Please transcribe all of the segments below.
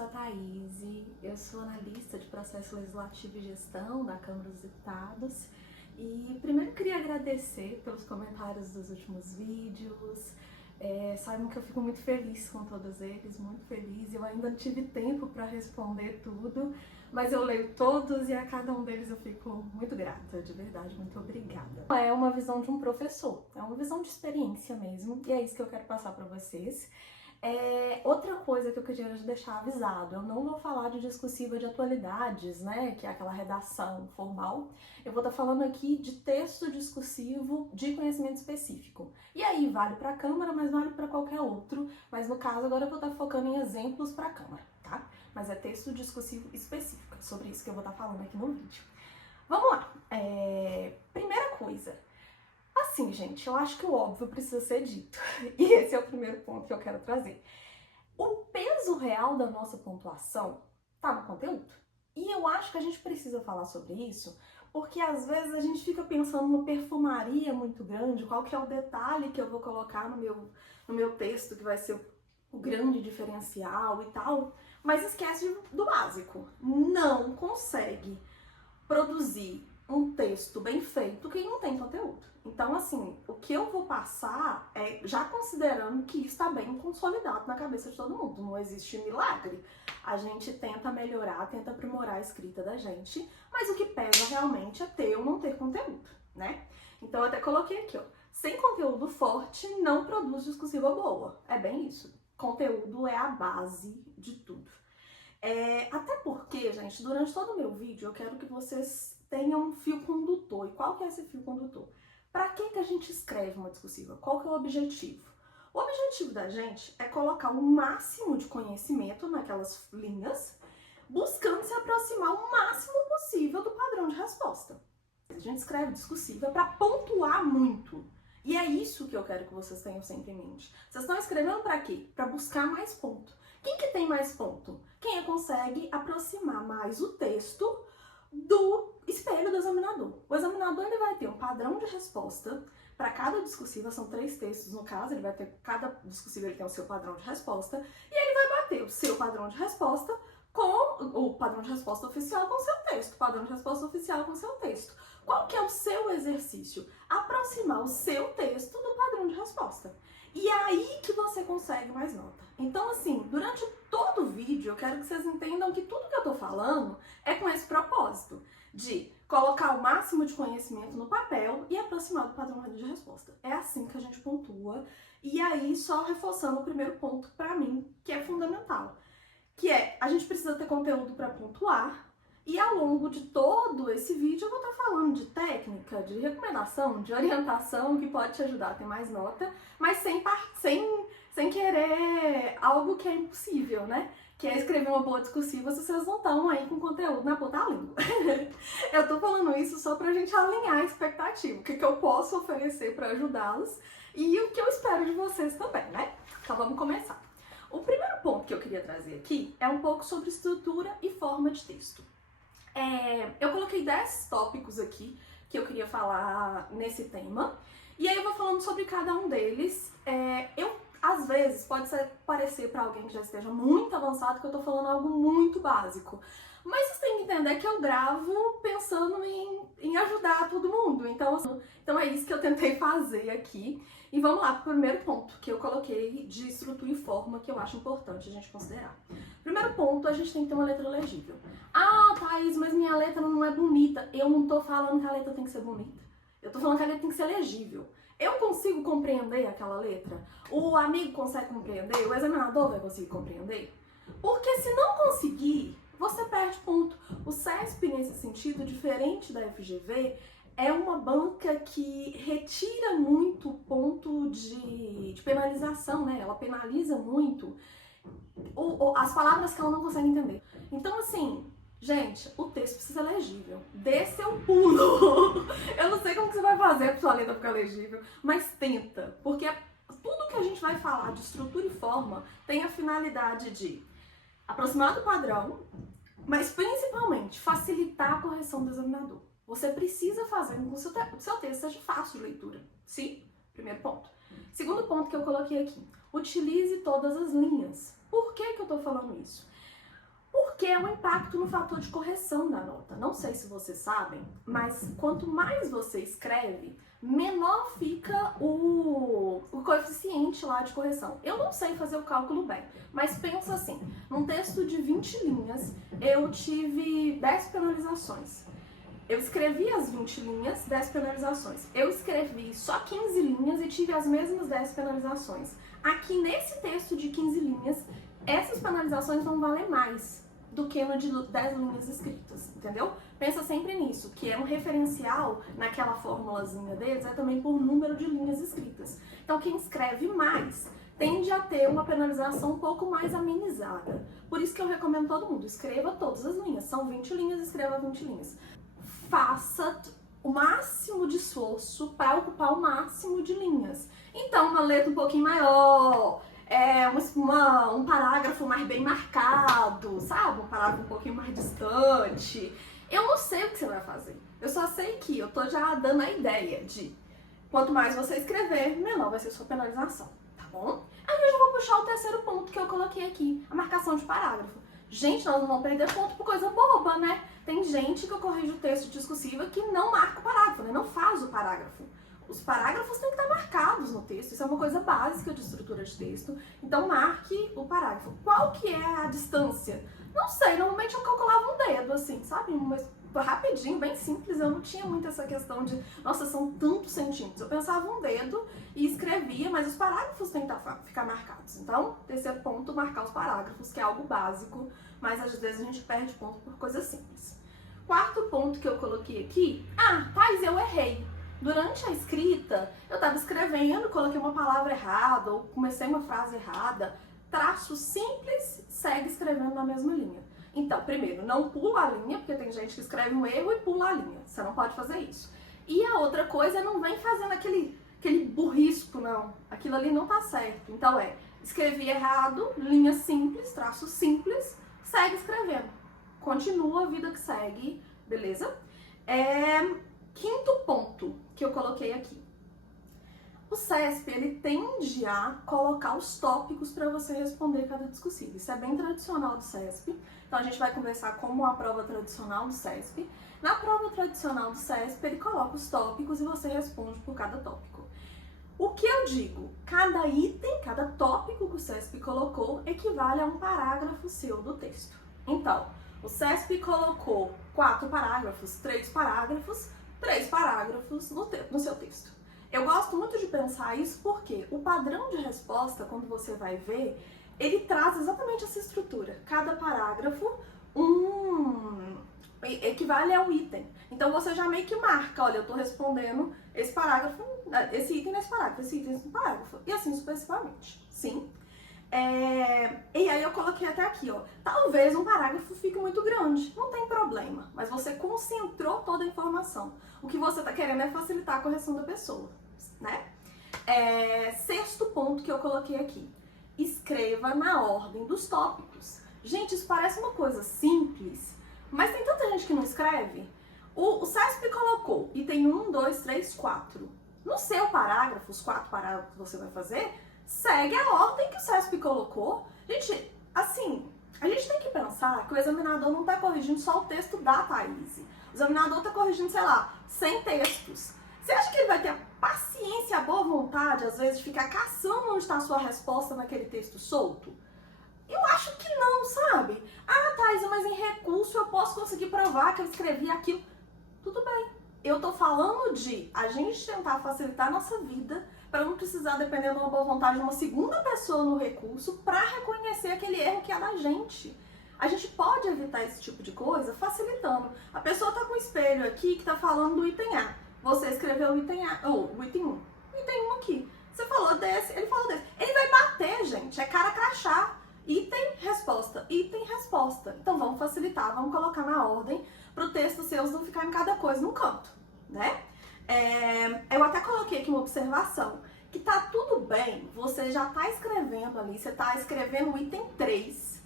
sou a Thaís, eu sou analista de processo legislativo e gestão da Câmara dos Deputados e primeiro queria agradecer pelos comentários dos últimos vídeos. Saibam que eu fico muito feliz com todos eles, muito feliz. Eu ainda não tive tempo para responder tudo, mas eu leio todos e a cada um deles eu fico muito grata, de verdade, muito obrigada. É uma visão de um professor, é uma visão de experiência mesmo, e é isso que eu quero passar para vocês. Outra coisa que eu queria deixar avisado, eu não vou falar de discursiva de atualidades, né, que é aquela redação formal. Eu vou estar falando aqui de texto discursivo de conhecimento específico. E aí vale para a Câmara, mas vale para qualquer outro, mas no caso agora eu vou estar focando em exemplos para a Câmara, tá? Mas é texto discursivo específico, é sobre isso que eu vou estar falando aqui no vídeo. Vamos lá! Primeira coisa. Assim, gente, eu acho que o óbvio precisa ser dito. E esse é o primeiro ponto que eu quero trazer. O peso real da nossa pontuação tá no conteúdo. E eu acho que a gente precisa falar sobre isso, porque às vezes a gente fica pensando numa perfumaria muito grande, qual que é o detalhe que eu vou colocar no meu texto, que vai ser o grande diferencial e tal, mas esquece do básico. Não consegue produzir um texto bem feito quem não tem conteúdo. Então, assim, o que eu vou passar é já considerando que isso está bem consolidado na cabeça de todo mundo. Não existe milagre. A gente tenta melhorar, tenta aprimorar a escrita da gente, mas o que pesa realmente é ter ou não ter conteúdo, né? Então, eu até coloquei aqui, ó. Sem conteúdo forte, não produz discursiva boa. É bem isso. Conteúdo é a base de tudo. Até porque, gente, durante todo o meu vídeo eu quero que vocês tenham um fio condutor. E qual que é esse fio condutor? Para que a gente escreve uma discursiva? Qual que é o objetivo? O objetivo da gente é colocar o máximo de conhecimento naquelas linhas, buscando se aproximar o máximo possível do padrão de resposta. A gente escreve discursiva para pontuar muito. E é isso que eu quero que vocês tenham sempre em mente. Vocês estão escrevendo para quê? Para buscar mais ponto. Quem que tem mais ponto? Quem consegue aproximar mais o texto do espelho do examinador. O examinador ele vai ter um padrão de resposta para cada discursiva, são 3 textos no caso, ele vai ter, cada discursiva ele tem o seu padrão de resposta, e ele vai bater o seu padrão de resposta com o padrão de resposta oficial com o seu texto, o padrão de resposta oficial com o seu texto. Qual que é o seu exercício? Aproximar o seu texto do padrão de resposta. E é aí que você consegue mais nota. Então, assim, durante todo o vídeo, eu quero que vocês entendam que tudo que eu tô falando é com esse propósito de colocar o máximo de conhecimento no papel e aproximar do padrão de resposta. É assim que a gente pontua. E aí, só reforçando o primeiro ponto pra mim, que é fundamental, que é, a gente precisa ter conteúdo para pontuar, e ao longo de todo esse vídeo eu vou estar falando de técnica, de recomendação, de orientação que pode te ajudar a ter mais nota, mas sem querer algo que é impossível, né? Que é escrever uma boa discursiva se vocês não estão aí com conteúdo na ponta da língua. Eu tô falando isso só pra gente alinhar a expectativa, o que eu posso oferecer para ajudá-los e o que eu espero de vocês também, né? Então vamos começar. O primeiro ponto que eu queria trazer aqui é um pouco sobre estrutura e forma de texto. Eu coloquei 10 tópicos aqui que eu queria falar nesse tema, e aí eu vou falando sobre cada um deles. Às vezes, pode parecer para alguém que já esteja muito avançado que eu tô falando algo muito básico, mas vocês têm que entender que eu gravo pensando em ajudar todo mundo, então é isso que eu tentei fazer aqui. E vamos lá pro primeiro ponto que eu coloquei de estrutura e forma, que eu acho importante a gente considerar. Primeiro ponto, a gente tem que ter uma letra legível. Ah, Thaís, mas minha letra não é bonita. Eu não tô falando que a letra tem que ser bonita. Eu tô falando que a letra tem que ser legível. Eu consigo compreender aquela letra? O amigo consegue compreender? O examinador vai conseguir compreender? Porque se não conseguir, você perde ponto. O CESP, nesse sentido, diferente da FGV, é uma banca que retira muito ponto de penalização, né? Ela penaliza muito as palavras que ela não consegue entender. Então, assim, gente, o texto precisa ser legível. Dê seu pulo. Eu não sei como que você vai fazer pra sua letra ficar legível, mas tenta. Porque tudo que a gente vai falar de estrutura e forma tem a finalidade de aproximar do padrão, mas principalmente facilitar a correção do examinador. Você precisa fazer com que o seu texto seja fácil de leitura. Sim? Primeiro ponto. Segundo ponto que eu coloquei aqui. Utilize todas as linhas. Por que eu tô falando isso? porque é um impacto no fator de correção da nota. Não sei se vocês sabem, mas quanto mais você escreve, menor fica o coeficiente lá de correção. Eu não sei fazer o cálculo bem, mas pensa assim, num texto de 20 linhas, eu tive 10 penalizações. Eu escrevi as 20 linhas, 10 penalizações. Eu escrevi só 15 linhas e tive as mesmas 10 penalizações. Aqui nesse texto de 15 linhas, essas penalizações vão valer mais do que no de 10 linhas escritas, entendeu? Pensa sempre nisso, que é um referencial naquela formulazinha deles, é também por número de linhas escritas. Então quem escreve mais tende a ter uma penalização um pouco mais amenizada. Por isso que eu recomendo todo mundo, escreva todas as linhas. São 20 linhas, escreva 20 linhas. Faça o máximo de esforço para ocupar o máximo de linhas. Então, uma letra um pouquinho maior, um parágrafo mais bem marcado, sabe? Um parágrafo um pouquinho mais distante. Eu não sei o que você vai fazer. Eu só sei que eu tô já dando a ideia de quanto mais você escrever, menor vai ser sua penalização, tá bom? Aí eu já vou puxar o terceiro ponto que eu coloquei aqui, a marcação de parágrafo. Gente, nós não vamos perder ponto por coisa boba, né? Tem gente que eu corrijo o texto discursivo que não marca o parágrafo, né? Não faz o parágrafo. Os parágrafos têm que estar marcados no texto, isso é uma coisa básica de estrutura de texto. Então marque o parágrafo. Qual que é a distância? Não sei, normalmente eu calculava um dedo, assim, sabe? Mas rapidinho, bem simples, eu não tinha muito essa questão de, nossa, são tantos centímetros. Eu pensava um dedo e escrevia, mas os parágrafos têm que ficar marcados. Então, terceiro ponto, marcar os parágrafos, que é algo básico, mas às vezes a gente perde ponto por coisas simples. Quarto ponto que eu coloquei aqui, Thais, eu errei. Durante a escrita, eu estava escrevendo, coloquei uma palavra errada, ou comecei uma frase errada, traço simples, segue escrevendo na mesma linha. Então, primeiro, não pula a linha, porque tem gente que escreve um erro e pula a linha. Você não pode fazer isso. E a outra coisa, não vem fazendo aquele burrisco, não. Aquilo ali não tá certo. Então escrevi errado, linha simples, traço simples, segue escrevendo. Continua a vida que segue, beleza? Quinto ponto que eu coloquei aqui. O CESP, ele tende a colocar os tópicos para você responder cada discursivo. Isso é bem tradicional do CESP. Então a gente vai conversar como a prova tradicional do CESP. Na prova tradicional do CESP, ele coloca os tópicos e você responde por cada tópico. O que eu digo? Cada item, cada tópico que o CESP colocou equivale a um parágrafo seu do texto. Então, o CESP colocou 4 parágrafos, 3 parágrafos no seu texto. Eu gosto muito de pensar isso porque o padrão de resposta, quando você vai ver, ele traz exatamente essa estrutura. Cada parágrafo equivale a um item. Então você já meio que marca, olha, eu estou respondendo esse parágrafo, esse item nesse parágrafo, esse item nesse parágrafo, e assim sucessivamente. Sim. E aí eu coloquei até aqui, ó, talvez um parágrafo fique muito grande, não tem problema, mas você concentrou toda a informação. O que você está querendo é facilitar a correção da pessoa, né? Sexto ponto que eu coloquei aqui, escreva na ordem dos tópicos. Gente, isso parece uma coisa simples, mas tem tanta gente que não escreve. O CESP colocou item 1, 2, 3, 4. No seu parágrafo, os 4 parágrafos que você vai fazer, segue a ordem que o CESP colocou. Gente, assim, a gente tem que pensar que o examinador não está corrigindo só o texto da Thaís. O examinador está corrigindo, sei lá, 100 textos. Você acha que ele vai ter a paciência, a boa vontade, às vezes, de ficar caçando onde está a sua resposta naquele texto solto? Eu acho que não, sabe? Thaís, mas em recurso eu posso conseguir provar que eu escrevi aquilo. Tudo bem. Eu tô falando de a gente tentar facilitar a nossa vida para não precisar depender de uma boa vontade de uma segunda pessoa no recurso para reconhecer aquele erro que é da gente. A gente pode evitar esse tipo de coisa facilitando. A pessoa tá com um espelho aqui que tá falando do item A. Você escreveu o item A, ou o item 1. Item 1 aqui. Você falou desse, ele falou desse. Ele vai bater, gente. É cara crachá. Item, resposta. Item, resposta. Então vamos facilitar, vamos colocar na ordem para o texto seus não ficar em cada coisa num canto, né? Eu até coloquei aqui uma observação, que tá tudo bem, você já tá escrevendo ali, você tá escrevendo o item 3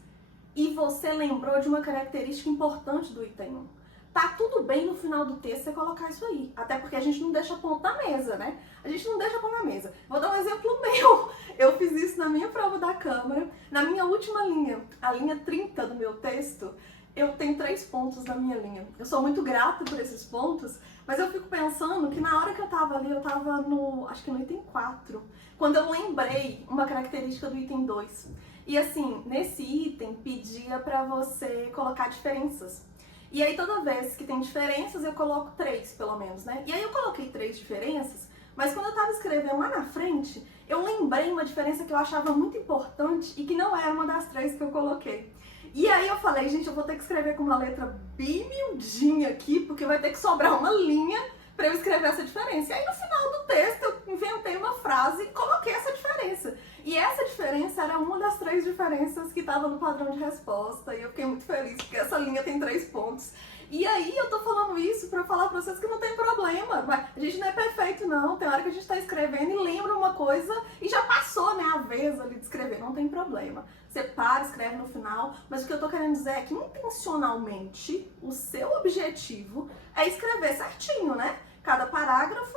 e você lembrou de uma característica importante do item 1. tá tudo bem no final do texto você colocar isso aí. Até porque a gente não deixa ponto na mesa, né? A gente não deixa ponto na mesa. Vou dar um exemplo meu. Eu fiz isso na minha prova da Câmara. Na minha última linha, a linha 30 do meu texto, eu tenho 3 pontos na minha linha. Eu sou muito grata por esses pontos, mas eu fico pensando que na hora que eu tava ali, eu tava acho que no item 4, quando eu lembrei uma característica do item 2. E assim, nesse item pedia pra você colocar diferenças. E aí toda vez que tem diferenças, eu coloco 3, pelo menos, né? E aí eu coloquei 3 diferenças, mas quando eu tava escrevendo lá na frente, eu lembrei uma diferença que eu achava muito importante e que não era uma das 3 que eu coloquei. E aí eu falei, gente, eu vou ter que escrever com uma letra bem miudinha aqui, porque vai ter que sobrar uma linha para eu escrever essa diferença. E aí no final do texto eu inventei uma frase e coloquei essa diferença. E essa diferença era uma das 3 diferenças que estava no padrão de resposta. E eu fiquei muito feliz, porque essa linha tem 3 pontos. E aí eu tô falando isso pra falar pra vocês que não tem problema. A gente não é perfeito, não. Tem hora que a gente tá escrevendo e lembra uma coisa e já passou, né, a vez ali de escrever. Não tem problema. Você para, escreve no final. Mas o que eu tô querendo dizer é que intencionalmente o seu objetivo é escrever certinho, né? Cada parágrafo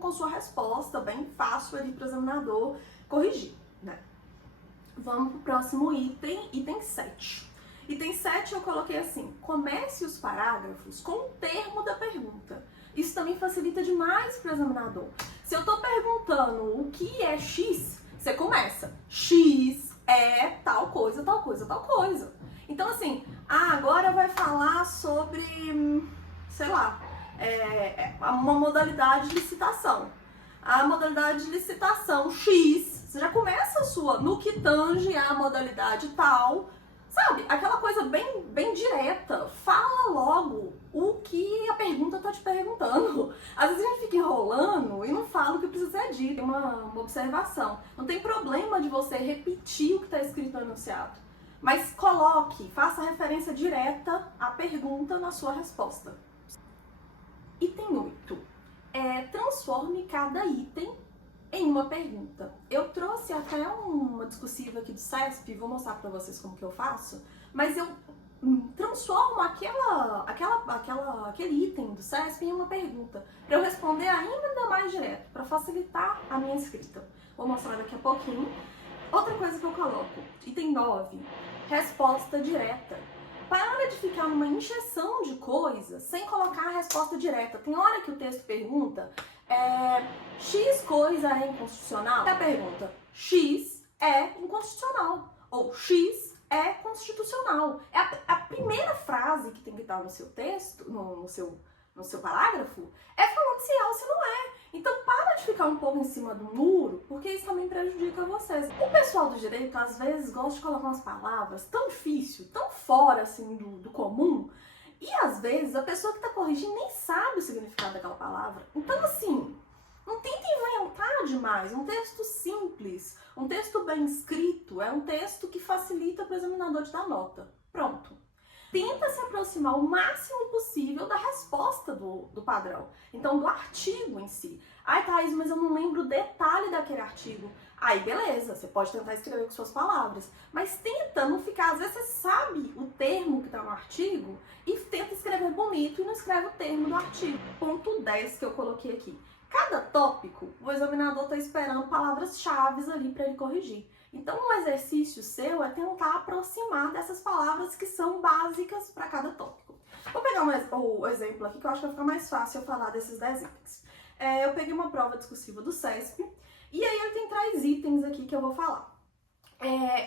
com sua resposta, bem fácil ali pro examinador corrigir, né? Vamos pro próximo item, item 7. Item 7 eu coloquei assim: comece os parágrafos com o termo da pergunta. Isso também facilita demais para o examinador. Se eu estou perguntando o que é X, você começa: X é tal coisa, tal coisa, tal coisa. Então assim, agora vai falar sobre, sei lá, uma modalidade de licitação. A modalidade de licitação X, você já começa a sua no que tange a modalidade tal. Sabe, aquela coisa bem direta, fala logo o que a pergunta tá te perguntando. Às vezes a gente fica enrolando e não fala o que precisa ser dito. Uma observação. Não tem problema de você repetir o que está escrito no enunciado, mas coloque, faça referência direta à pergunta na sua resposta. Item 8. Transforme cada item em uma pergunta. Eu trouxe até uma discursiva aqui do CESP, vou mostrar pra vocês como que eu faço, mas eu transformo aquele item do CESP em uma pergunta, para eu responder ainda mais direto, para facilitar a minha escrita. Vou mostrar daqui a pouquinho. Outra coisa que eu coloco, item 9, resposta direta. Para de ficar numa encheção de coisas sem colocar a resposta direta. Tem hora que o texto pergunta, X coisa é inconstitucional? É a pergunta, X é inconstitucional. Ou X é constitucional. É a primeira frase que tem que estar no seu texto, no seu parágrafo, é falando se é ou se não é. Então para de ficar um pouco em cima do muro, porque isso também prejudica vocês. O pessoal do direito às vezes gosta de colocar umas palavras tão difíceis, tão fora assim do comum, e às vezes a pessoa que está corrigindo nem sabe o significado daquela palavra. Então assim, não tenta inventar demais. Um texto simples, um texto bem escrito, é um texto que facilita para o examinador te dar nota. Pronto. Tenta se aproximar o máximo possível da resposta do padrão. Então, do artigo em si. Ai, Thaís, mas eu não lembro o detalhe daquele artigo. Aí, beleza, você pode tentar escrever com suas palavras. Mas tenta não ficar, às vezes você sabe o termo que está no artigo e tenta escrever bonito e não escreve o termo do artigo. Ponto 10 que eu coloquei aqui. Cada tópico, o examinador está esperando palavras-chave ali para ele corrigir. Então, um exercício seu é tentar aproximar dessas palavras que são básicas para cada tópico. Vou pegar o exemplo aqui, que eu acho que vai ficar mais fácil eu falar desses 10 itens. Eu peguei uma prova discursiva do CESP, e aí ele tem 3 itens aqui que eu vou falar.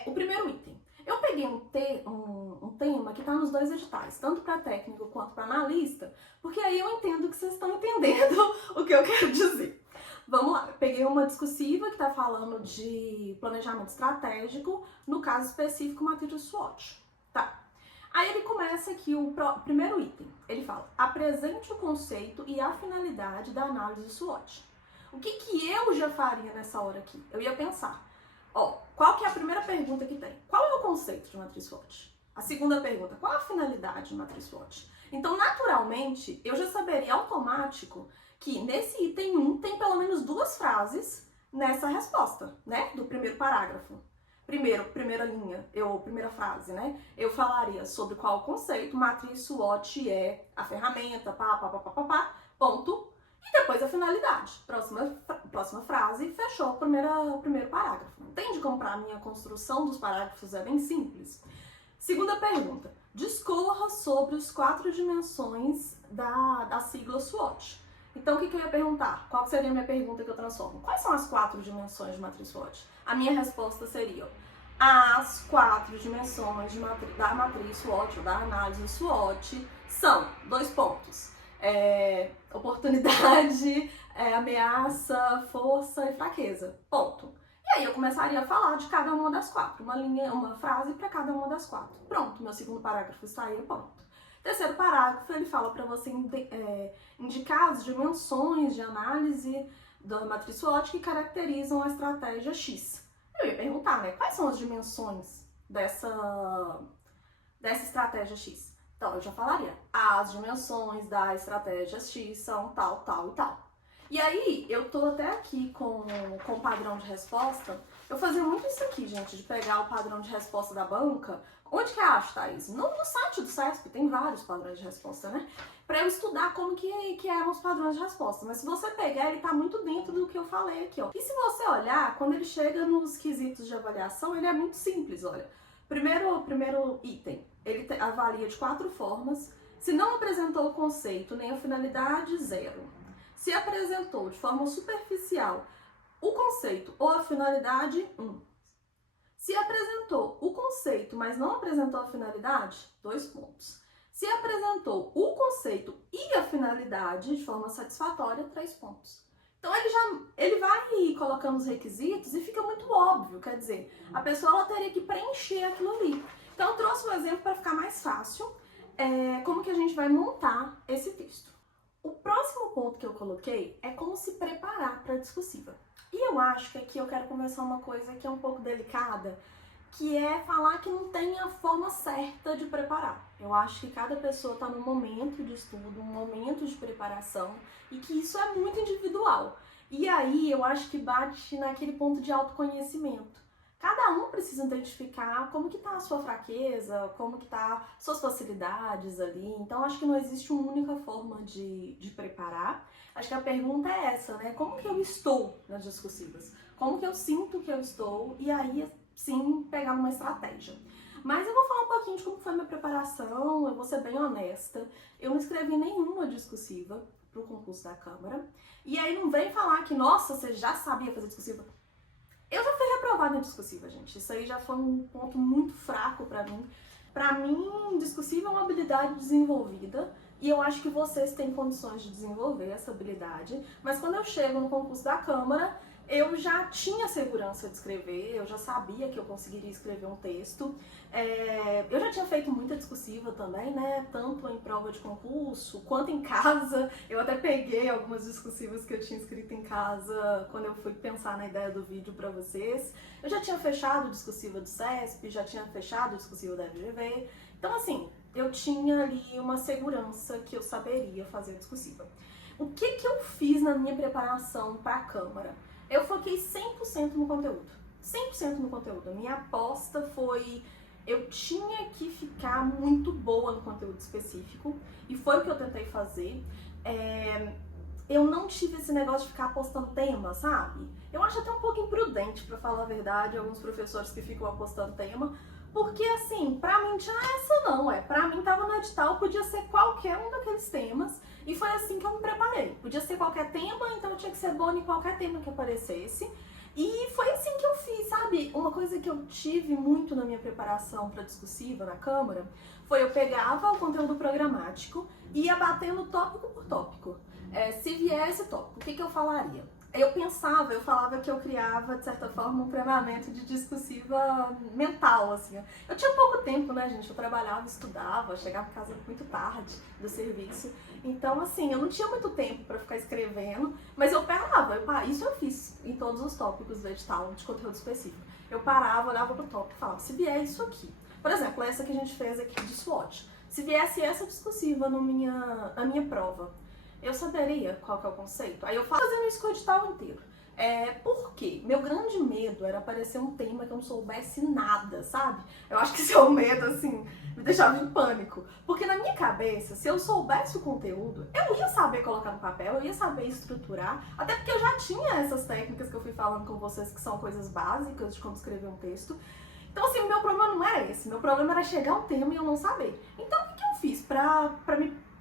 O primeiro item. Eu peguei um tema que está nos 2 editais, tanto para técnico quanto para analista, porque aí eu entendo que vocês estão entendendo o que eu quero dizer. Vamos lá, eu peguei uma discursiva que está falando de planejamento estratégico, no caso específico, matriz SWOT. Tá. Aí ele começa aqui o primeiro item. Ele fala, apresente o conceito e a finalidade da análise SWOT. O que eu já faria nessa hora aqui? Eu ia pensar, qual que é a primeira pergunta que tem? Qual é o conceito de matriz SWOT? A segunda pergunta, qual é a finalidade de matriz SWOT? Então, naturalmente, eu já saberia automático que nesse item 1 tem pelo menos 2 frases nessa resposta, né? Do primeiro parágrafo. primeira linha, primeira frase, né? Eu falaria sobre qual o conceito, matriz SWOT é a ferramenta, ponto. E depois a finalidade. Próxima frase, fechou o primeiro parágrafo. Entende como para mim a construção dos parágrafos é bem simples? Segunda pergunta. Discorra sobre as 4 dimensões da sigla SWOT. Então, o que eu ia perguntar? Qual seria a minha pergunta que eu transformo? Quais são as 4 dimensões de matriz SWOT? A minha resposta seria: as 4 dimensões da matriz SWOT, ou da análise SWOT, são 2 pontos. Oportunidade, ameaça, força e fraqueza. Ponto. E aí eu começaria a falar de cada uma das 4. Uma frase para cada uma das 4. Pronto, meu segundo parágrafo está aí, ponto. Terceiro parágrafo, ele fala para você indicar as dimensões de análise da matriz SWOT que caracterizam a estratégia X. Eu ia perguntar, né? Quais são as dimensões dessa estratégia X? Então, eu já falaria, as dimensões da estratégia X são tal, tal e tal. E aí, eu tô até aqui com o padrão de resposta. Eu fazia muito isso aqui, gente, de pegar o padrão de resposta da banca. Onde que eu acho, Thaís? No site do CESP, tem vários padrões de resposta, né? Pra eu estudar como que eram os padrões de resposta. Mas se você pegar, ele tá muito dentro do que eu falei aqui, ó. E se você olhar, quando ele chega nos quesitos de avaliação, ele é muito simples, olha. Primeiro item, ele avalia de 4 formas. Se não apresentou o conceito nem a finalidade, 0. Se apresentou de forma superficial o conceito ou a finalidade, 1. Se apresentou o conceito, mas não apresentou a finalidade, 2 pontos. Se apresentou o conceito e a finalidade de forma satisfatória, 3 pontos. Então ele vai colocando os requisitos e fica muito óbvio, quer dizer, a pessoa ela teria que preencher aquilo ali. Então eu trouxe um exemplo para ficar mais fácil, como que a gente vai montar esse texto. O próximo ponto que eu coloquei é como se preparar para a discursiva. E eu acho que aqui eu quero começar uma coisa que é um pouco delicada, que é falar que não tem a forma certa de preparar. Eu acho que cada pessoa está num momento de estudo, um momento de preparação, e que isso é muito individual. E aí eu acho que bate naquele ponto de autoconhecimento. Cada um precisa identificar como que tá a sua fraqueza, como que tá suas facilidades ali. Então, acho que não existe uma única forma de preparar. Acho que a pergunta é essa, né? Como que eu estou nas discursivas? Como que eu sinto que eu estou? E aí, sim, pegar uma estratégia. Mas eu vou falar um pouquinho de como foi a minha preparação, eu vou ser bem honesta. Eu não escrevi nenhuma discursiva pro concurso da Câmara. E aí não vem falar que, nossa, você já sabia fazer discursiva. Eu já fui reprovada em discursiva, gente. Isso aí já foi um ponto muito fraco pra mim. Pra mim, discursiva é uma habilidade desenvolvida e eu acho que vocês têm condições de desenvolver essa habilidade. Mas quando eu chego no concurso da Câmara, eu já tinha segurança de escrever, eu já sabia que eu conseguiria escrever um texto. Eu já tinha feito muita discursiva também, né? Tanto em prova de concurso quanto em casa. Eu até peguei algumas discursivas que eu tinha escrito em casa quando eu fui pensar na ideia do vídeo pra vocês. Eu já tinha fechado a discursiva do CESP, já tinha fechado a discursiva da FGV. Então, assim, eu tinha ali uma segurança que eu saberia fazer a discursiva. O que eu fiz na minha preparação para a Câmara? Eu foquei 100% no conteúdo. 100% no conteúdo. A minha aposta foi... Eu tinha que ficar muito boa no conteúdo específico. E foi o que eu tentei fazer. Eu não tive esse negócio de ficar apostando tema, sabe? Eu acho até um pouco imprudente, pra falar a verdade, alguns professores que ficam apostando tema. Porque, assim, pra mim tinha essa não, pra mim tava no edital, podia ser qualquer um daqueles temas, e foi assim que eu me preparei. Podia ser qualquer tema, então eu tinha que ser boa em qualquer tema que aparecesse, e foi assim que eu fiz, sabe? Uma coisa que eu tive muito na minha preparação pra discursiva na Câmara, foi eu pegava o conteúdo programático e ia batendo tópico por tópico. Se viesse tópico, o que eu falaria? Eu falava que eu criava, de certa forma, um treinamento de discursiva mental, assim. Eu tinha pouco tempo, né, gente? Eu trabalhava, estudava, chegava em casa muito tarde do serviço. Então, assim, eu não tinha muito tempo pra ficar escrevendo, mas eu parava. Isso eu fiz em todos os tópicos do edital de conteúdo específico. Eu parava, olhava pro tópico e falava, se vier isso aqui. Por exemplo, essa que a gente fez aqui de SWOT. Se viesse essa discursiva na minha prova, eu saberia qual que é o conceito. Aí eu falo fazendo isso com o edital inteiro. Por quê? Meu grande medo era aparecer um tema que eu não soubesse nada, sabe? Eu acho que esse é o medo, assim, me deixava em pânico. Porque na minha cabeça, se eu soubesse o conteúdo, eu ia saber colocar no papel, eu ia saber estruturar, até porque eu já tinha essas técnicas que eu fui falando com vocês, que são coisas básicas de como escrever um texto. Então, assim, o meu problema não era esse. Meu problema era chegar ao tema e eu não saber. Então, o que eu fiz pra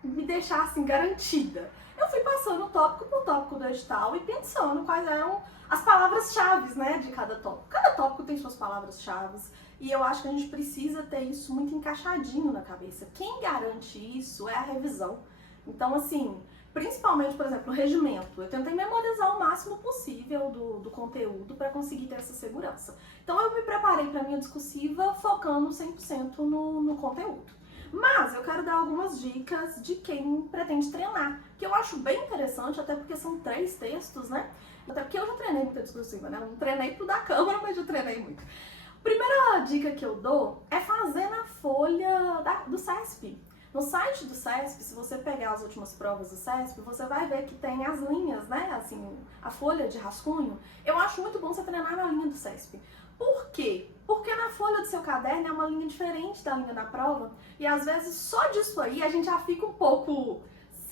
me deixar, assim, garantida? Eu fui passando tópico por tópico do edital e pensando quais eram as palavras-chave, né, de cada tópico. Cada tópico tem suas palavras-chave e eu acho que a gente precisa ter isso muito encaixadinho na cabeça. Quem garante isso é a revisão. Então, assim, principalmente, por exemplo, no regimento, eu tentei memorizar o máximo possível do conteúdo para conseguir ter essa segurança. Então, eu me preparei para a minha discursiva focando 100% no conteúdo. Mas eu quero dar algumas dicas de quem pretende treinar, que eu acho bem interessante, até porque são 3 textos, né? Até porque eu já treinei muita discursiva, né? Eu não treinei pro da Câmara, mas já treinei muito. A primeira dica que eu dou é fazer na folha do CESP. No site do CESP, se você pegar as últimas provas do CESP, você vai ver que tem as linhas, né? Assim, a folha de rascunho. Eu acho muito bom você treinar na linha do CESP. Por quê? Porque na folha do seu caderno é uma linha diferente da linha da prova e às vezes só disso aí a gente já fica um pouco,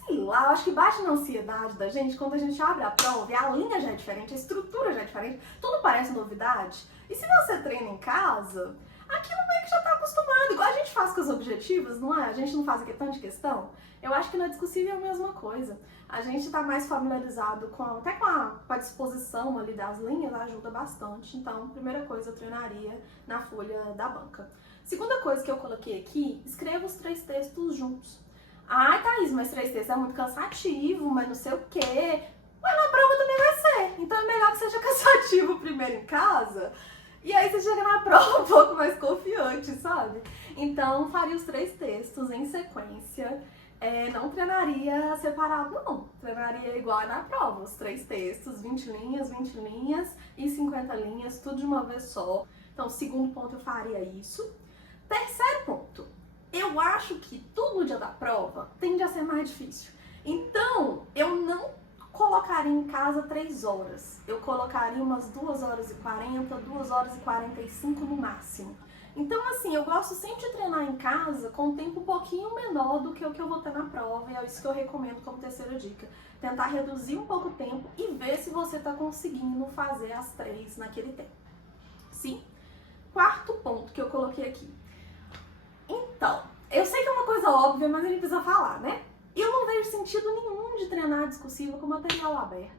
sei lá, eu acho que bate na ansiedade da gente quando a gente abre a prova e a linha já é diferente, a estrutura já é diferente, tudo parece novidade. E se você treina em casa, aquilo meio que já tá acostumado, igual a gente faz com os objetivos, não é? A gente não faz questão de questão. Eu acho que na discursiva é a mesma coisa. A gente tá mais familiarizado até com a disposição ali das linhas, ajuda bastante. Então, primeira coisa, eu treinaria na folha da banca. Segunda coisa que eu coloquei aqui, escreva os 3 textos juntos. Ai, Thaís, mas 3 textos é muito cansativo, mas não sei o quê. Mas na prova também vai ser. Então é melhor que seja cansativo primeiro em casa. E aí você chega na prova um pouco mais confiante, sabe? Então, faria os 3 textos em sequência. Não treinaria separado, não. Treinaria igual na prova, os 3 textos, 20 linhas e 50 linhas, tudo de uma vez só. Então, segundo ponto, eu faria isso. Terceiro ponto, eu acho que tudo no dia da prova tende a ser mais difícil. Então, eu não colocaria em casa 3 horas. Eu colocaria umas 2h40, 2h45 no máximo. Então, assim, eu gosto sempre de treinar em casa com um tempo um pouquinho menor do que o que eu vou ter na prova, e é isso que eu recomendo como terceira dica. Tentar reduzir um pouco o tempo e ver se você está conseguindo fazer as 3 naquele tempo. Sim? Quarto ponto que eu coloquei aqui. Então, eu sei que é uma coisa óbvia, mas a gente precisa falar, né? Eu não vejo sentido nenhum de treinar discursiva com material aberto.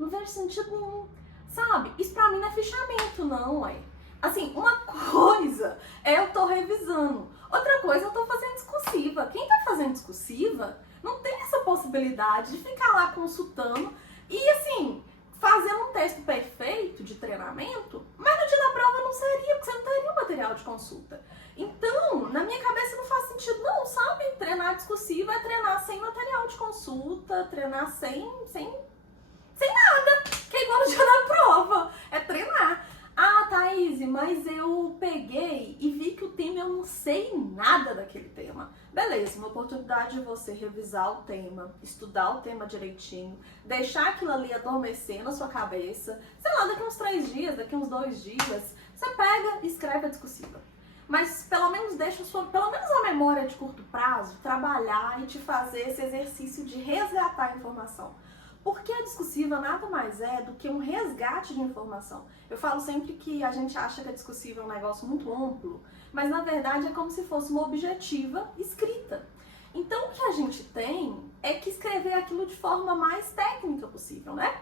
Não vejo sentido nenhum. Sabe? Isso pra mim não é fichamento, não, ué. Assim, uma coisa é eu tô revisando, outra coisa eu tô fazendo discursiva. Quem tá fazendo discursiva não tem essa possibilidade de ficar lá consultando e, assim, fazendo um texto perfeito de treinamento, mas no dia da prova não seria, porque você não teria o material de consulta. Então, na minha cabeça não faz sentido não, sabe? Treinar discursiva é treinar sem material de consulta, treinar sem nada, que é igual no dia da prova, é treinar. Ah, Thaís, mas eu peguei e vi que o tema eu não sei nada daquele tema. Beleza, uma oportunidade de você revisar o tema, estudar o tema direitinho, deixar aquilo ali adormecer na sua cabeça. Sei lá, daqui uns 3 dias, daqui uns 2 dias, você pega e escreve a discursiva. Mas pelo menos deixa pelo menos a memória de curto prazo trabalhar e te fazer esse exercício de resgatar a informação. Porque a discursiva nada mais é do que um resgate de informação. Eu falo sempre que a gente acha que a discursiva é um negócio muito amplo, mas na verdade é como se fosse uma objetiva escrita. Então o que a gente tem é que escrever aquilo de forma mais técnica possível, né?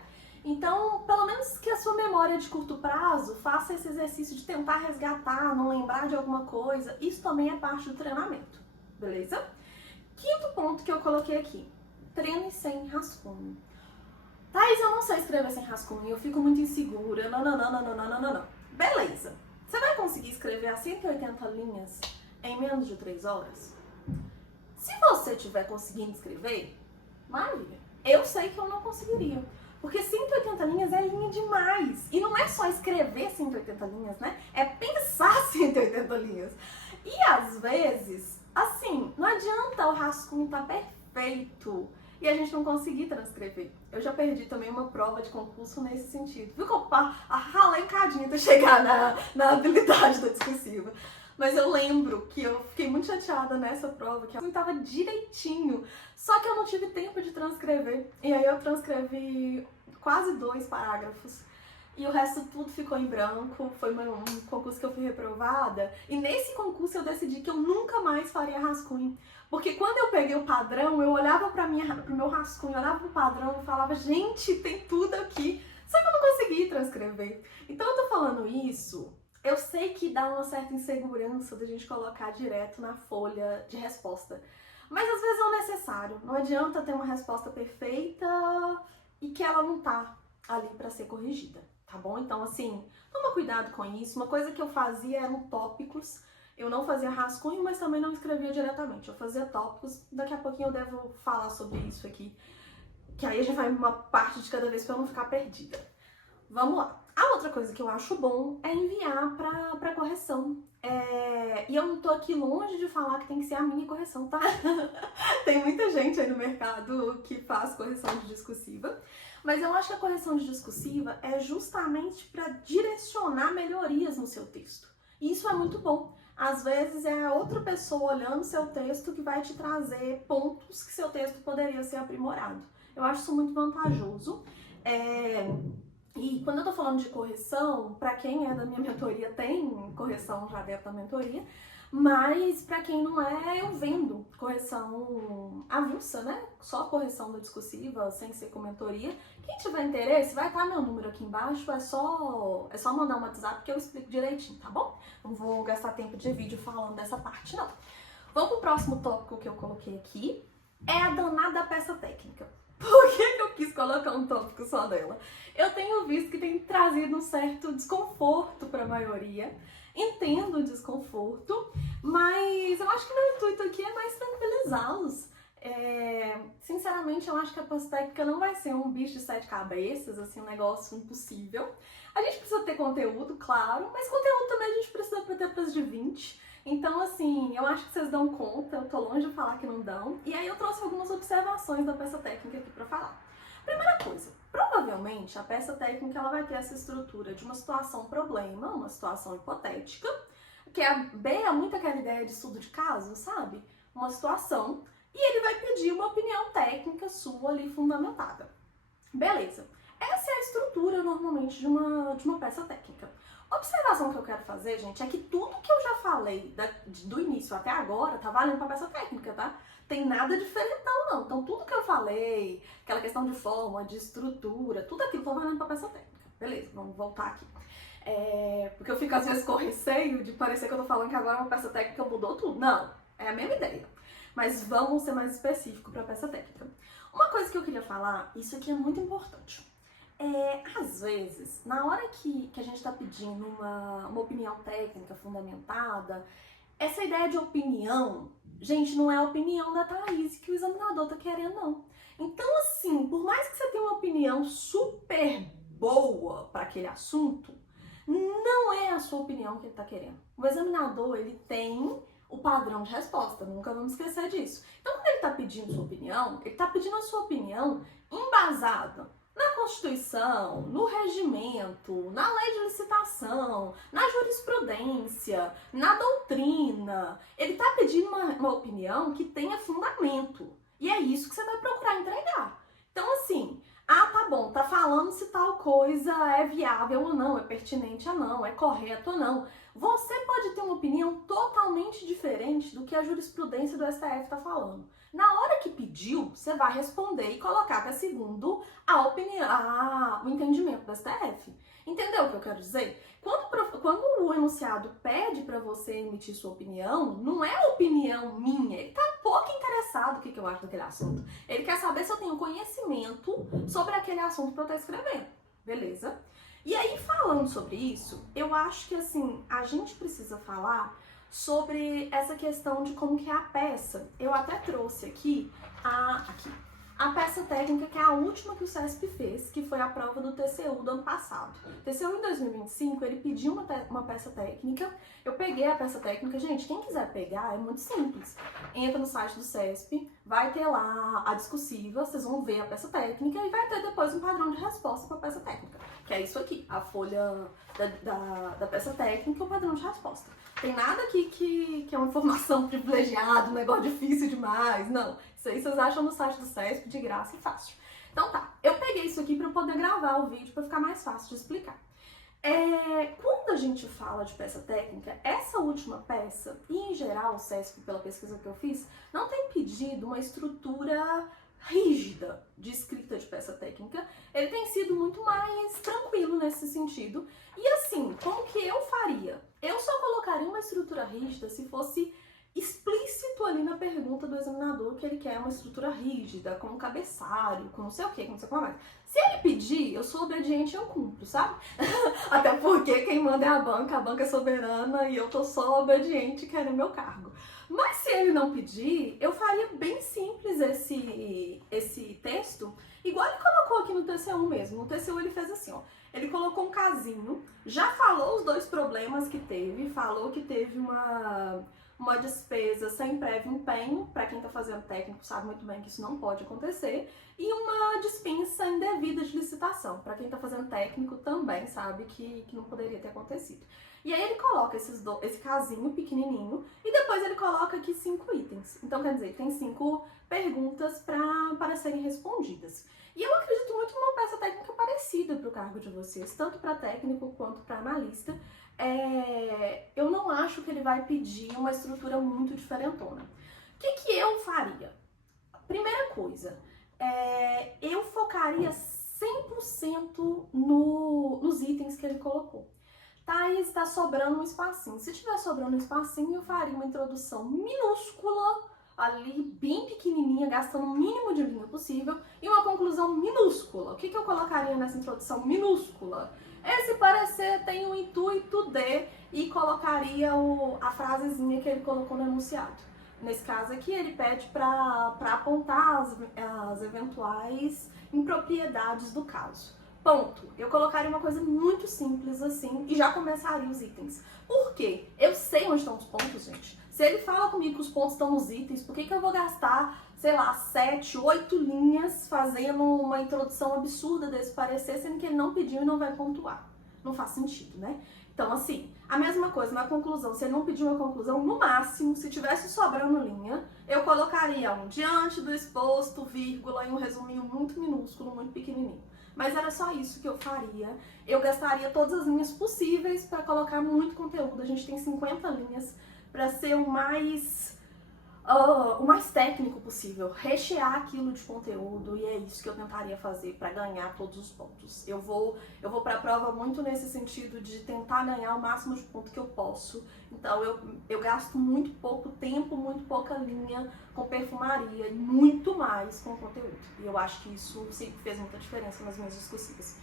Então, pelo menos que a sua memória de curto prazo faça esse exercício de tentar resgatar, não lembrar de alguma coisa. Isso também é parte do treinamento, beleza? Quinto ponto que eu coloquei aqui, treine sem rascunho. Thaís, eu não sei escrever sem rascunho, eu fico muito insegura, não. Beleza, você vai conseguir escrever as 180 linhas em menos de 3 horas? Se você estiver conseguindo escrever, maravilha. Eu sei que eu não conseguiria, porque 180 linhas é linha demais. E não é só escrever 180 linhas, né? É pensar 180 linhas. E às vezes, assim, não adianta o rascunho estar perfeito. e a gente não conseguir transcrever. Eu já perdi também uma prova de concurso nesse sentido. Viu que eu ralei um cadinho até chegar na habilidade da discursiva. Mas eu lembro que eu fiquei muito chateada nessa prova, que eu estava direitinho, só que eu não tive tempo de transcrever. E aí eu transcrevi quase 2 parágrafos. E o resto tudo ficou em branco, foi um concurso que eu fui reprovada. E nesse concurso eu decidi que eu nunca mais faria rascunho. Porque quando eu peguei o padrão, eu olhava pro meu rascunho, olhava pro padrão e falava, gente, tem tudo aqui. Só que eu não consegui transcrever. Então eu tô falando isso... Eu sei que dá uma certa insegurança da gente colocar direto na folha de resposta. Mas às vezes é o necessário. Não adianta ter uma resposta perfeita e que ela não tá ali para ser corrigida, tá bom? Então, assim, toma cuidado com isso. Uma coisa que eu fazia eram tópicos. Eu não fazia rascunho, mas também não escrevia diretamente. Eu fazia tópicos. Daqui a pouquinho eu devo falar sobre isso aqui. Que aí a gente vai uma parte de cada vez para eu não ficar perdida. Vamos lá. A outra coisa que eu acho bom é enviar pra correção. E eu não tô aqui longe de falar que tem que ser a minha correção, tá? Tem muita gente aí no mercado que faz correção de discursiva, mas eu acho que a correção de discursiva é justamente para direcionar melhorias no seu texto. E isso é muito bom. Às vezes é a outra pessoa olhando seu texto que vai te trazer pontos que seu texto poderia ser aprimorado. Eu acho isso muito vantajoso. E quando eu tô falando de correção, pra quem é da minha mentoria tem correção já dentro da mentoria, mas pra quem não é, eu vendo correção avulsa, né? Só correção da discursiva, sem ser com mentoria. Quem tiver interesse, vai estar meu número aqui embaixo, é só mandar um WhatsApp que eu explico direitinho, tá bom? Não vou gastar tempo de vídeo falando dessa parte, não. Vamos pro próximo tópico que eu coloquei aqui, é a danada peça técnica. Por que eu quis colocar um tópico só dela? Eu tenho visto que tem trazido um certo desconforto para a maioria. Entendo o desconforto, mas eu acho que meu intuito aqui é mais tranquilizá-los. Sinceramente, eu acho que a peça técnica não vai ser um bicho de 7 cabeças, assim, um negócio impossível. A gente precisa ter conteúdo, claro, mas conteúdo também a gente precisa ter peça de 20. Então, assim, eu acho que vocês dão conta, eu tô longe de falar que não dão. E aí eu trouxe algumas observações da peça técnica aqui pra falar. Primeira coisa, provavelmente a peça técnica ela vai ter essa estrutura de uma situação problema, uma situação hipotética, que é muito aquela ideia de estudo de caso, sabe? Uma situação, e ele vai pedir uma opinião técnica sua ali fundamentada. Beleza. Essa é a estrutura normalmente de uma peça técnica. A observação que eu quero fazer, gente, é que tudo que eu já falei do início até agora tá valendo pra peça técnica, tá? Tem nada diferentão, não. Então, tudo que eu falei, aquela questão de forma, de estrutura, tudo aquilo tá valendo pra peça técnica. Beleza, vamos voltar aqui. Porque eu fico, às vezes, com receio de parecer que eu tô falando que agora uma peça técnica mudou tudo. Não, é a mesma ideia. Mas vamos ser mais específico pra peça técnica. Uma coisa que eu queria falar, isso aqui é muito importante. Às vezes, na hora que a gente está pedindo uma opinião técnica fundamentada, essa ideia de opinião, gente, não é a opinião da Thaís que o examinador tá querendo, não. Então, assim, por mais que você tenha uma opinião super boa para aquele assunto, não é a sua opinião que ele tá querendo. O examinador, ele tem o padrão de resposta, nunca vamos esquecer disso. Então, quando ele tá pedindo sua opinião, ele tá pedindo a sua opinião embasada na Constituição, no regimento, na lei de licitação, na jurisprudência, na doutrina. Ele está pedindo uma opinião que tenha fundamento. E é isso que você vai procurar entregar. Então, assim, tá bom, tá falando se tal coisa é viável ou não, é pertinente ou não, é correto ou não. Você pode ter uma opinião totalmente diferente do que a jurisprudência do STF está falando. Na hora que pediu, você vai responder e colocar que é segundo a opinião, o entendimento do STF. Entendeu o que eu quero dizer? Quando o enunciado pede para você emitir sua opinião, não é a opinião minha, ele tá pouco interessado no que eu acho daquele assunto. Ele quer saber se eu tenho conhecimento sobre aquele assunto para eu estar escrevendo. Beleza? E aí, falando sobre isso, eu acho que, assim, a gente precisa falar sobre essa questão de como que é a peça. Eu até trouxe aqui a peça técnica, que é a última que o CESP fez, que foi a prova do TCU do ano passado. O TCU em 2025, ele pediu uma peça técnica, eu peguei a peça técnica. Gente, quem quiser pegar, é muito simples. Entra no site do CESP, vai ter lá a discursiva, vocês vão ver a peça técnica e vai ter depois um padrão de resposta para a peça técnica, que é isso aqui, a folha da peça técnica e o padrão de resposta. Tem nada aqui que é uma informação privilegiada, um negócio difícil demais, não. Isso aí vocês acham no site do CESP, de graça e fácil. Então tá, eu peguei isso aqui para poder gravar o vídeo, para ficar mais fácil de explicar. Quando a gente fala de peça técnica, essa última peça, e em geral o CESP, pela pesquisa que eu fiz, não tem pedido uma estrutura rígida de escrita de peça técnica. Ele tem sido muito mais tranquilo nesse sentido. E assim, como que eu faria? Eu só colocaria uma estrutura rígida se fosse explícito ali na pergunta do examinador que ele quer uma estrutura rígida, com um cabeçalho, com não sei o que, com não sei o que mais. Se ele pedir, eu sou obediente e eu cumpro, sabe? Até porque quem manda é a banca é soberana e eu tô só obediente querendo meu cargo. Mas se ele não pedir, eu faria bem simples esse texto, igual ele colocou aqui no TCU mesmo. No TCU ele fez assim, ó. Ele colocou um casinho, já falou os dois problemas que teve, falou que teve uma despesa sem prévio empenho, para quem está fazendo técnico sabe muito bem que isso não pode acontecer, e uma dispensa indevida de licitação, para quem está fazendo técnico também sabe que não poderia ter acontecido. E aí ele coloca esse casinho pequenininho e depois ele coloca aqui 5 itens. Então quer dizer, tem 5 perguntas para serem respondidas. E eu acredito muito numa peça técnica parecida para o cargo de vocês, tanto para técnico quanto para analista. Eu não acho que ele vai pedir uma estrutura muito diferentona. O que eu faria? Primeira coisa, eu focaria 100% nos itens que ele colocou. Thaís, tá sobrando um espacinho. Se tiver sobrando um espacinho, eu faria uma introdução minúscula, ali bem pequenininha, gastando o mínimo de linha possível, e uma conclusão minúscula. O que eu colocaria nessa introdução minúscula? Esse parecer tem o intuito de, e colocaria a frasezinha que ele colocou no enunciado. Nesse caso aqui, ele pede para apontar as eventuais impropriedades do caso. Ponto. Eu colocaria uma coisa muito simples assim e já começaria os itens. Por quê? Eu sei onde estão os pontos, gente. Se ele fala comigo que os pontos estão nos itens, por que eu vou gastar, sei lá, 7, 8 linhas fazendo uma introdução absurda desse parecer, sendo que ele não pediu e não vai pontuar? Não faz sentido, né? Então, assim, a mesma coisa na conclusão. Se ele não pediu uma conclusão, no máximo, se tivesse sobrando linha, eu colocaria um diante do exposto, vírgula, e um resuminho muito minúsculo, muito pequenininho. Mas era só isso que eu faria. Eu gastaria todas as linhas possíveis para colocar muito conteúdo. A gente tem 50 linhas para ser o mais técnico possível, rechear aquilo de conteúdo, e é isso que eu tentaria fazer para ganhar todos os pontos. Eu vou para a prova muito nesse sentido de tentar ganhar o máximo de ponto que eu posso. Então eu gasto muito pouco tempo, muito pouca linha com perfumaria e muito mais com conteúdo. E eu acho que isso sempre fez muita diferença nas minhas discussivas.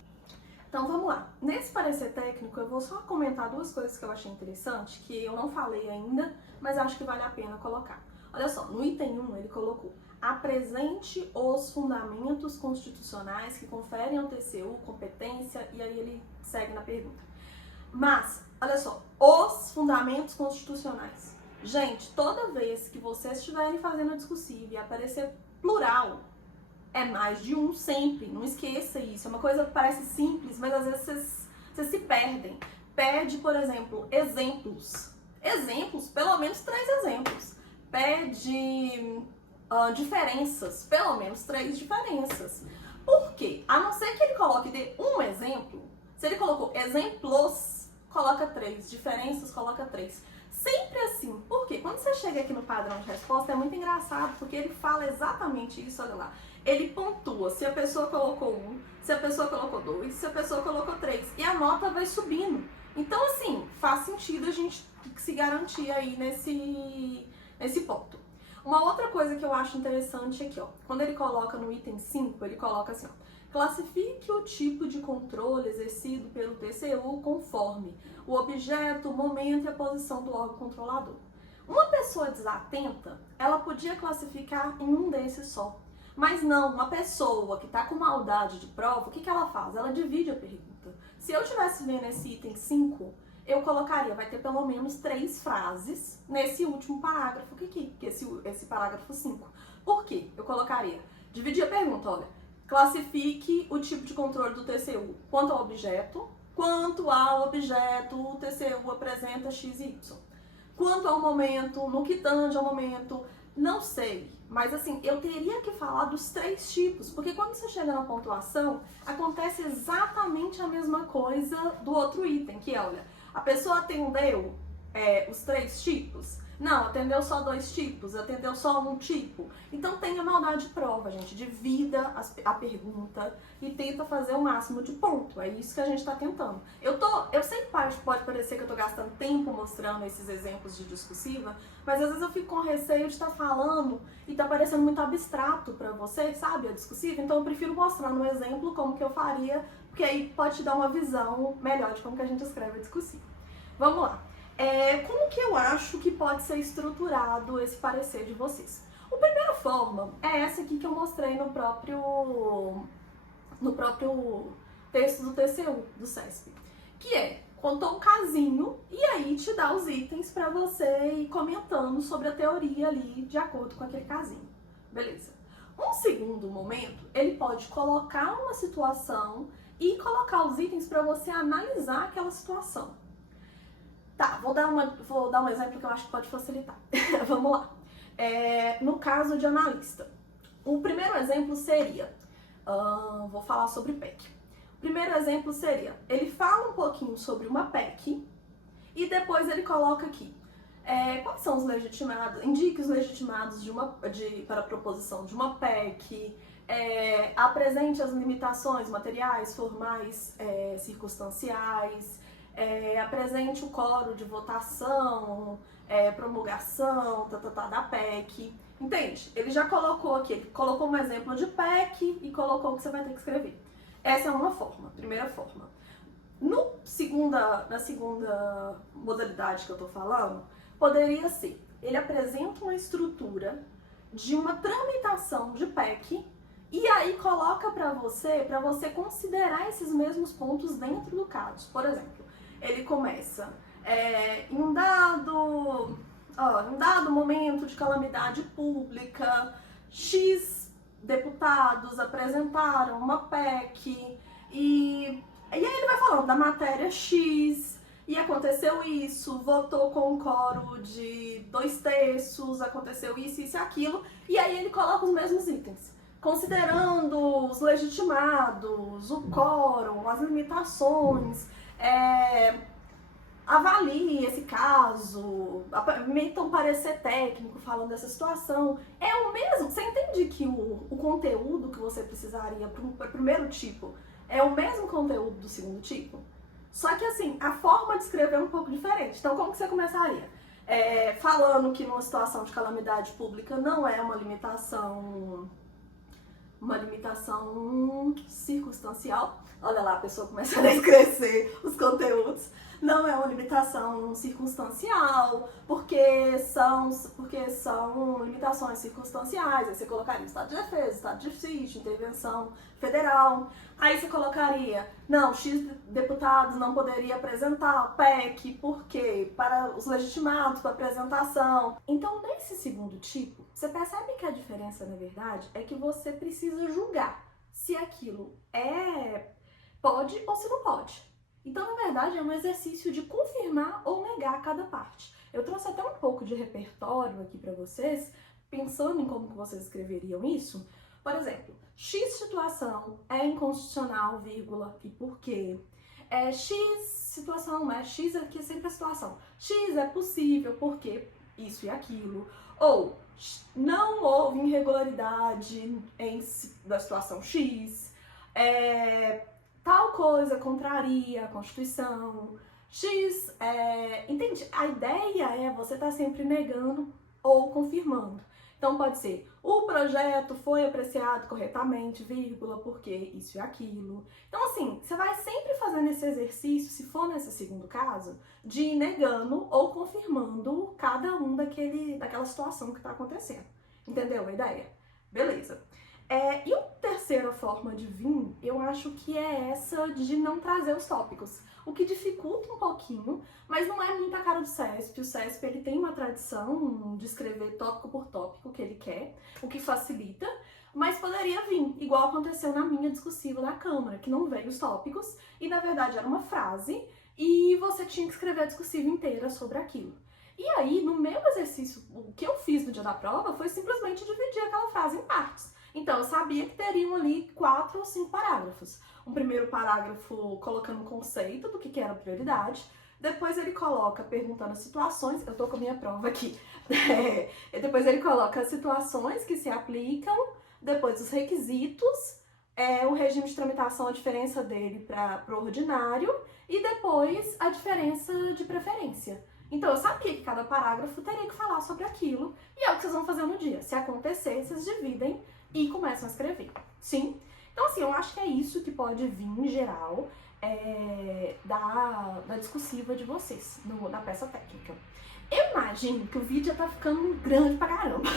Então vamos lá. Nesse parecer técnico eu vou só comentar 2 coisas que eu achei interessante, que eu não falei ainda, mas acho que vale a pena colocar. Olha só, no item 1 ele colocou: apresente os fundamentos constitucionais que conferem ao TCU competência, e aí ele segue na pergunta. Mas, olha só, os fundamentos constitucionais. Gente, toda vez que vocês estiverem fazendo a discursiva e aparecer plural, é mais de um sempre, não esqueça isso. É uma coisa que parece simples, mas às vezes vocês se perdem. Pede, por exemplo, exemplos. Exemplos, pelo menos 3 exemplos. Pede diferenças, pelo menos 3 diferenças. Por quê? A não ser que ele coloque de um exemplo, se ele colocou exemplos, coloca 3, diferenças, coloca 3. Sempre assim. Por quê? Quando você chega aqui no padrão de resposta, é muito engraçado, porque ele fala exatamente isso, olha lá. Ele pontua se a pessoa colocou 1, se a pessoa colocou 2, se a pessoa colocou 3. E a nota vai subindo. Então, assim, faz sentido a gente se garantir aí nesse ponto. Uma outra coisa que eu acho interessante aqui, ó. Quando ele coloca no item 5, ele coloca assim, ó. Classifique o tipo de controle exercido pelo TCU conforme o objeto, o momento e a posição do órgão controlador. Uma pessoa desatenta, ela podia classificar em um desses só. Mas não, uma pessoa que tá com maldade de prova, o que ela faz? Ela divide a pergunta. Se eu tivesse vendo esse item 5, eu colocaria, vai ter pelo menos 3 frases nesse último parágrafo aqui, que esse parágrafo 5. Por quê? Eu colocaria, dividir a pergunta, olha, classifique o tipo de controle do TCU quanto ao objeto, o TCU apresenta x e y. Quanto ao momento, no que tange ao momento, não sei. Mas assim, eu teria que falar dos 3 tipos, porque quando você chega na pontuação, acontece exatamente a mesma coisa do outro item, que é, olha, a pessoa atendeu os 3 tipos? Não, atendeu só 2 tipos, atendeu só um tipo. Então tenha maldade de prova, gente. Divida a pergunta e tenta fazer o máximo de ponto. É isso que a gente está tentando. Eu sei que pode parecer que eu estou gastando tempo mostrando esses exemplos de discursiva, mas às vezes eu fico com receio de estar falando e tá parecendo muito abstrato para você, sabe, a discursiva. Então eu prefiro mostrar no exemplo como que eu faria, porque aí pode te dar uma visão melhor de como que a gente escreve a discursiva. Vamos lá. Como que eu acho que pode ser estruturado esse parecer de vocês? A primeira forma é essa aqui que eu mostrei no próprio texto do TCU, do CESP, que é, contou um casinho e aí te dá os itens para você ir comentando sobre a teoria ali de acordo com aquele casinho. Beleza. Um segundo momento, ele pode colocar uma situação e colocar os itens para você analisar aquela situação. Tá, vou dar um exemplo que eu acho que pode facilitar. Vamos lá. No caso de analista, o primeiro exemplo seria, vou falar sobre PEC. O primeiro exemplo seria, ele fala um pouquinho sobre uma PEC e depois ele coloca aqui, quais são os legitimados, indique os legitimados para a proposição de uma PEC, apresente as limitações materiais, formais, circunstanciais, apresente o quórum de votação, promulgação, da PEC. Entende? Ele já colocou aqui, ele colocou um exemplo de PEC e colocou o que você vai ter que escrever. Essa é uma forma, primeira forma. Na segunda modalidade que eu tô falando, poderia ser, ele apresenta uma estrutura de uma tramitação de PEC e aí coloca para você considerar esses mesmos pontos dentro do caso. Por exemplo, ele começa em um dado momento de calamidade pública, X deputados apresentaram uma PEC e aí ele vai falando da matéria X e aconteceu isso, votou com um quórum de 2/3, aconteceu isso e aquilo, e aí ele coloca os mesmos itens, considerando os legitimados, o quórum, as limitações, avalie esse caso, emita um parecer técnico falando dessa situação. É o mesmo, você entende que o conteúdo que você precisaria para o primeiro tipo é o mesmo conteúdo do segundo tipo? Só que assim, a forma de escrever é um pouco diferente. Então como que você começaria? Falando que numa situação de calamidade pública não é uma limitação circunstancial. Olha lá, a pessoa começa a descrever os conteúdos. Não é uma limitação circunstancial, porque são limitações circunstanciais. Aí você colocaria estado de defesa, estado de sítio, intervenção federal. Aí você colocaria, não, X deputados não poderia apresentar a PEC, porque para os legitimados para apresentação. Então, nesse segundo tipo, você percebe que a diferença, na verdade, é que você precisa julgar se aquilo pode ou se não pode. Então, na verdade, é um exercício de confirmar ou negar cada parte. Eu trouxe até um pouco de repertório aqui para vocês, pensando em como que vocês escreveriam isso. Por exemplo, X situação é inconstitucional, vírgula, e por quê? X situação, X aqui é sempre a situação. X é possível, porque isso e aquilo. Ou, não houve irregularidade da situação X. Tal coisa contraria a Constituição, X, entende? A ideia é você estar sempre negando ou confirmando. Então pode ser, o projeto foi apreciado corretamente, vírgula, porque isso e aquilo. Então assim, você vai sempre fazendo esse exercício, se for nesse segundo caso, de ir negando ou confirmando cada um daquela situação que está acontecendo. Entendeu a ideia? Beleza. E a terceira forma de vir, eu acho que é essa de não trazer os tópicos. O que dificulta um pouquinho, mas não é muito a cara do CESP. O CESP ele tem uma tradição de escrever tópico por tópico que ele quer, o que facilita, mas poderia vir, igual aconteceu na minha discursiva da Câmara, que não veio os tópicos, e na verdade era uma frase, e você tinha que escrever a discursiva inteira sobre aquilo. E aí, no meu exercício, o que eu fiz no dia da prova foi simplesmente dividir aquela frase em partes. Então, eu sabia que teriam ali 4 ou 5 parágrafos. Um primeiro parágrafo colocando o conceito do que era prioridade, depois ele coloca perguntando as situações, eu tô com a minha prova aqui, depois ele coloca as situações que se aplicam, depois os requisitos, o regime de tramitação, a diferença dele para o ordinário, e depois a diferença de preferência. Então eu sabia que cada parágrafo teria que falar sobre aquilo, e é o que vocês vão fazer no dia. Se acontecer, vocês dividem e começam a escrever. Sim? Então assim, eu acho que é isso que pode vir em geral da discursiva de vocês, na peça técnica. Eu imagino que o vídeo já tá ficando grande pra caramba.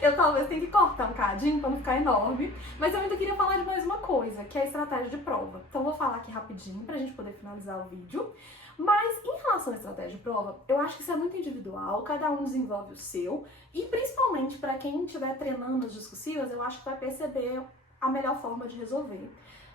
Eu talvez tenha que cortar um cadinho pra não ficar enorme, mas eu ainda queria falar de mais uma coisa, que é a estratégia de prova. Então eu vou falar aqui rapidinho pra gente poder finalizar o vídeo. Mas em relação à estratégia de prova, eu acho que isso é muito individual, cada um desenvolve o seu, e principalmente para quem estiver treinando as discursivas, eu acho que vai perceber a melhor forma de resolver.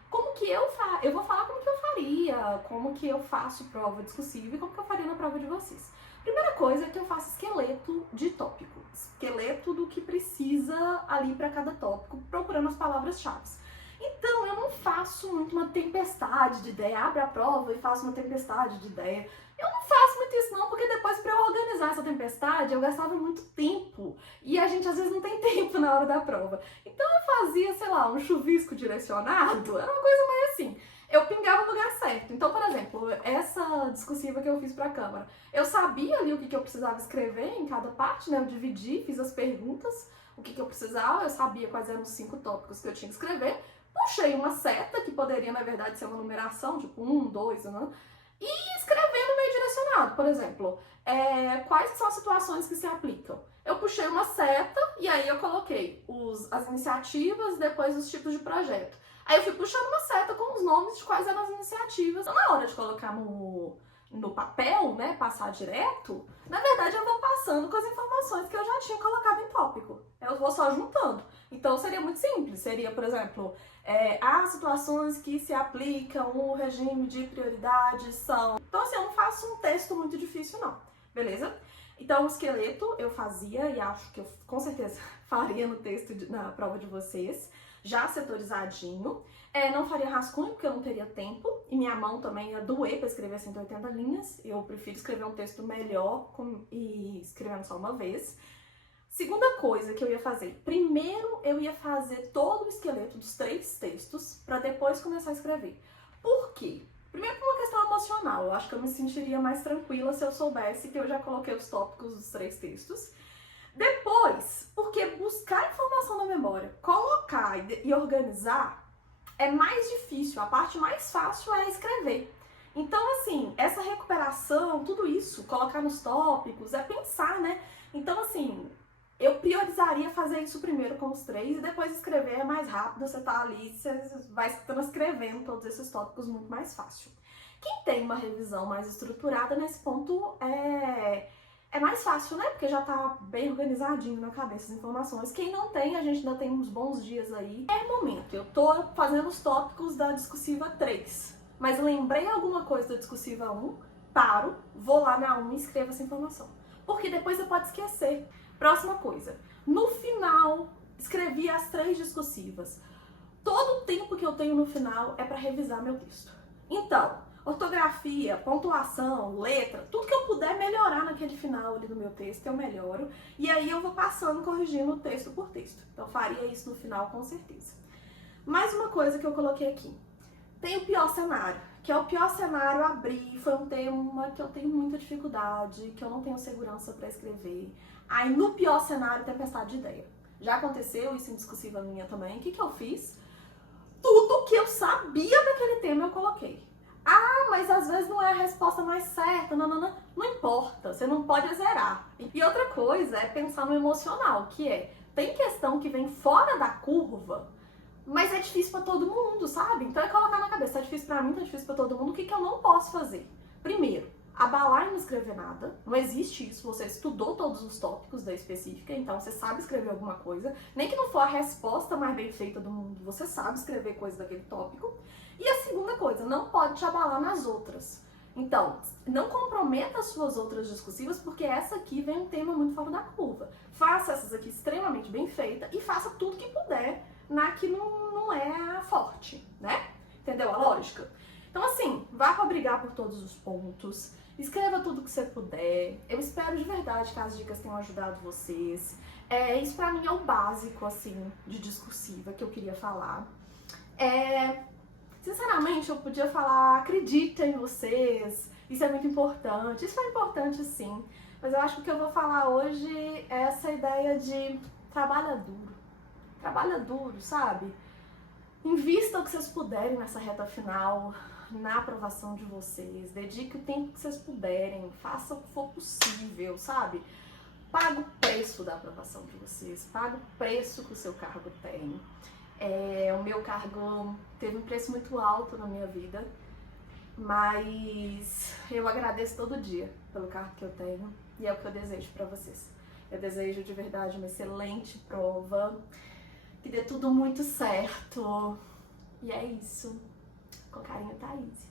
Como que eu faço? Eu vou falar como que eu faria, como que eu faço prova discursiva e como que eu faria na prova de vocês. Primeira coisa é que eu faço esqueleto de tópico, esqueleto do que precisa ali para cada tópico, procurando as palavras-chave. Então, eu não faço muito uma tempestade de ideia, abre a prova e faço uma tempestade de ideia. Eu não faço muito isso não, porque depois para eu organizar essa tempestade, eu gastava muito tempo. E a gente às vezes não tem tempo na hora da prova. Então eu fazia, sei lá, um chuvisco direcionado, era uma coisa meio assim. Eu pingava no lugar certo. Então, por exemplo, essa discursiva que eu fiz para a Câmara, eu sabia ali o que eu precisava escrever em cada parte, né? Eu dividi, fiz as perguntas, o que eu precisava, eu sabia quais eram os 5 tópicos que eu tinha que escrever. Puxei uma seta, que poderia, na verdade, ser uma numeração, tipo 1, 2, né? E escrevendo meio direcionado. Por exemplo, quais são as situações que se aplicam? Eu puxei uma seta e aí eu coloquei as iniciativas, depois os tipos de projeto. Aí eu fui puxando uma seta com os nomes de quais eram as iniciativas. Então, na hora de colocar no papel, né, passar direto, na verdade eu vou passando com as informações que eu já tinha colocado em tópico. Eu vou só juntando. Então seria muito simples, seria, por exemplo, as situações que se aplicam, o regime de prioridades são... Então assim, eu não faço um texto muito difícil não, beleza? Então o esqueleto eu fazia e acho que eu com certeza faria no texto, na prova de vocês, já setorizadinho. Não faria rascunho porque eu não teria tempo e minha mão também ia doer para escrever 180 linhas. Eu prefiro escrever um texto melhor e escrevendo só uma vez. Segunda coisa que eu ia fazer, primeiro eu ia fazer todo o esqueleto dos 3 textos para depois começar a escrever. Por quê? Primeiro por uma questão emocional, eu acho que eu me sentiria mais tranquila se eu soubesse que eu já coloquei os tópicos dos 3 textos. Depois, porque buscar informação na memória, colocar e organizar é mais difícil, a parte mais fácil é escrever. Então, assim, essa recuperação, tudo isso, colocar nos tópicos, é pensar, né? Então, assim, eu priorizaria fazer isso primeiro com os 3 e depois escrever é mais rápido, você tá ali, você vai transcrevendo todos esses tópicos muito mais fácil. Quem tem uma revisão mais estruturada nesse ponto é mais fácil, né? Porque já tá bem organizadinho na cabeça as informações. Quem não tem, a gente ainda tem uns bons dias aí. Momento, eu tô fazendo os tópicos da discursiva 3, mas lembrei alguma coisa da discursiva 1, paro, vou lá na 1 e escrevo essa informação. Porque depois você pode esquecer. Próxima coisa, no final, escrevi as 3 discursivas. Todo o tempo que eu tenho no final é para revisar meu texto. Então, ortografia, pontuação, letra, tudo que eu puder melhorar naquele final ali do meu texto, eu melhoro. E aí eu vou passando, corrigindo texto por texto. Então, faria isso no final, com certeza. Mais uma coisa que eu coloquei aqui. Tem o pior cenário, que é o pior cenário abrir, foi um tema que eu tenho muita dificuldade, que eu não tenho segurança para escrever. Aí no pior cenário, tempestade de ideia. Já aconteceu isso em discursiva minha também. O que eu fiz? Tudo que eu sabia daquele tema eu coloquei. Ah, mas às vezes não é a resposta mais certa, não importa, você não pode zerar. E outra coisa é pensar no emocional, que é tem questão que vem fora da curva, mas é difícil pra todo mundo, sabe? Então é colocar na cabeça, tá difícil pra mim, tá difícil pra todo mundo, o que eu não posso fazer? Primeiro, abalar e não escrever nada, não existe isso, você estudou todos os tópicos da específica, então você sabe escrever alguma coisa, nem que não for a resposta mais bem feita do mundo, você sabe escrever coisa daquele tópico. E a segunda coisa, não pode te abalar nas outras. Então, não comprometa as suas outras discursivas, porque essa aqui vem um tema muito fora da curva. Faça essas aqui extremamente bem feitas e faça tudo que puder na que não é forte, né? Entendeu a lógica? Então, assim, vá pra brigar por todos os pontos, escreva tudo que você puder. Eu espero de verdade que as dicas tenham ajudado vocês. Isso pra mim é o básico, assim, de discursiva que eu queria falar. Sinceramente, eu podia falar, acredita em vocês, isso é muito importante. Isso é importante sim, mas eu acho que o que eu vou falar hoje é essa ideia de trabalha duro. Trabalha duro, sabe? Invista o que vocês puderem nessa reta final, na aprovação de vocês. Dedique o tempo que vocês puderem, faça o que for possível, sabe? Paga o preço da aprovação de vocês, paga o preço que o seu cargo tem. O meu cargo teve um preço muito alto na minha vida, mas eu agradeço todo dia pelo cargo que eu tenho e é o que eu desejo para vocês. Eu desejo de verdade uma excelente prova, que dê tudo muito certo. E é isso. Com carinho, Thaís.